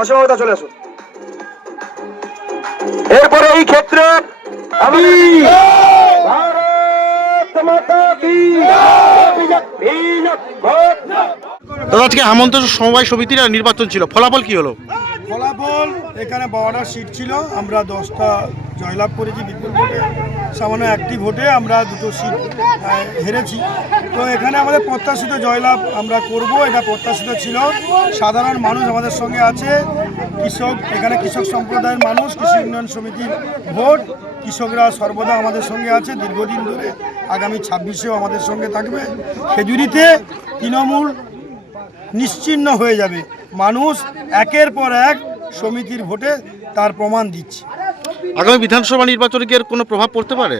অসমতা চলে আসুন এরপরে এই ক্ষেত্রে আমি দাদা আজকে আমন্ত্রণ সমবায় সমিতির নির্বাচন ছিল ফলাফল কি হলো ফলাফল এখানে বারোটা সিট ছিল আমরা দশটা জয়লাভ করেছি বিপুল ভোটে সামান্য একটি ভোটে আমরা দুটো সিট হেরেছি তো এখানে আমাদের প্রত্যাশিত জয়লাভ আমরা করব এটা প্রত্যাশিত ছিল সাধারণ মানুষ আমাদের সঙ্গে আছে কৃষক এখানে কৃষক সম্প্রদায়ের মানুষ কৃষি উন্নয়ন সমিতির ভোট কৃষকরা সর্বদা আমাদের সঙ্গে আছে দীর্ঘদিন ধরে আগামী ছাব্বিশেও আমাদের সঙ্গে থাকবে খেজুরিতে তৃণমূল নিশ্চিন্ন হয়ে যাবে মানুষ একের পর এক সমিতির ভোটে তার প্রমাণ দিচ্ছে আগামী বিধানসভা নির্বাচনে কি এর কোনো প্রভাব পড়তে পারে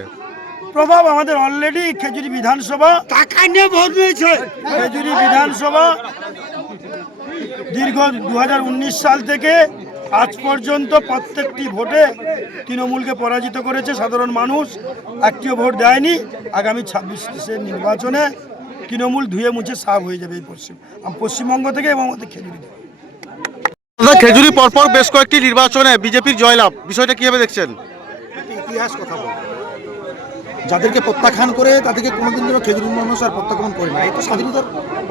প্রভাব আমাদের অলরেডি খেজুরি বিধানসভা টাকা নিয়ে ভোট হয়েছে খেজুরি বিধানসভা দীর্ঘ দু সাল থেকে আজ পর্যন্ত প্রত্যেকটি ভোটে তৃণমূলকে পরাজিত করেছে সাধারণ মানুষ একটিও ভোট দেয়নি আগামী ছাব্বিশে নির্বাচনে তৃণমূল ধুয়ে মুছে সাফ হয়ে যাবে এই পশ্চিম পশ্চিমবঙ্গ থেকে এবং আমাদের খেজুরি দাদা খেজুরি পরপর বেশ কয়েকটি নির্বাচনে বিজেপির জয়লাভ বিষয়টা কীভাবে দেখছেন ইতিহাস কথা বল যাদেরকে প্রত্যাখ্যান করে তাদেরকে কোনোদিন যেন খেজুরি মানুষ আর প্রত্যাখ্যান করে না এই তো স্বাধীনতার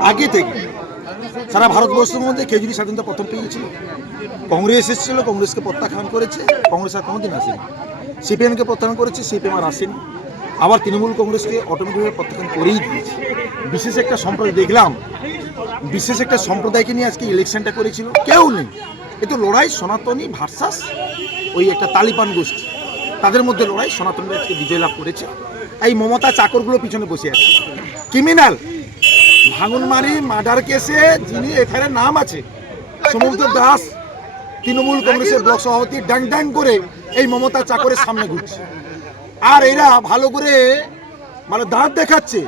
আগে থেকে সারা ভারতবর্ষের মধ্যে খেজুরি স্বাধীনতা প্রথম পেয়েছিল কংগ্রেস এসেছিল কংগ্রেসকে প্রত্যাখ্যান করেছে কংগ্রেস আর কোনোদিন আসেনি সিপিএমকে প্রত্যাখ্যান করেছে সিপিএম আর আসেনি আবার তৃণমূল কংগ্রেসকে অটোমেটিকভাবে প্রত্যাখ্যান করেই দিয়েছে বিশেষ একটা সম্প্রদায় দেখলাম বিশেষ একটা সম্প্রদায়কে নিয়ে আজকে ইলেকশনটা করেছিল কেউ নেই এ তো লড়াই সনাতনী ভার্সাস ওই একটা তালিবান গোষ্ঠী তাদের মধ্যে লড়াই সনাতনীরা আজকে বিজয় লাভ করেছে এই মমতা চাকরগুলো পিছনে বসে আছে ক্রিমিনাল ভাঙনমারি মার্ডার কেসে যিনি এখানে নাম আছে সমুদ্র দাস তৃণমূল কংগ্রেসের ব্লক সভাপতি ড্যাং ড্যাং করে এই মমতা চাকরের সামনে ঘুরছে আর এরা ভালো করে মানে দাঁত দেখাচ্ছে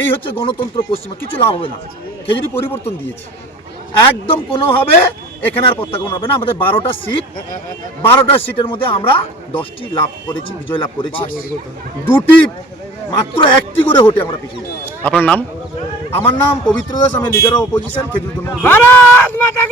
এই হচ্ছে গণতন্ত্র পশ্চিমা কিছু লাভ হবে না খেজুরি পরিবর্তন দিয়েছে একদম কোনোভাবে এখানে আর প্রত্যাগমন হবে না আমাদের বারোটা সিট বারোটা সিটের মধ্যে আমরা দশটি লাভ করেছি বিজয় লাভ করেছি দুটি মাত্র একটি করে হোটে আমরা পিছিয়ে আপনার নাম আমার নাম পবিত্র দাস আমি লিডার অপোজিশন খেজুর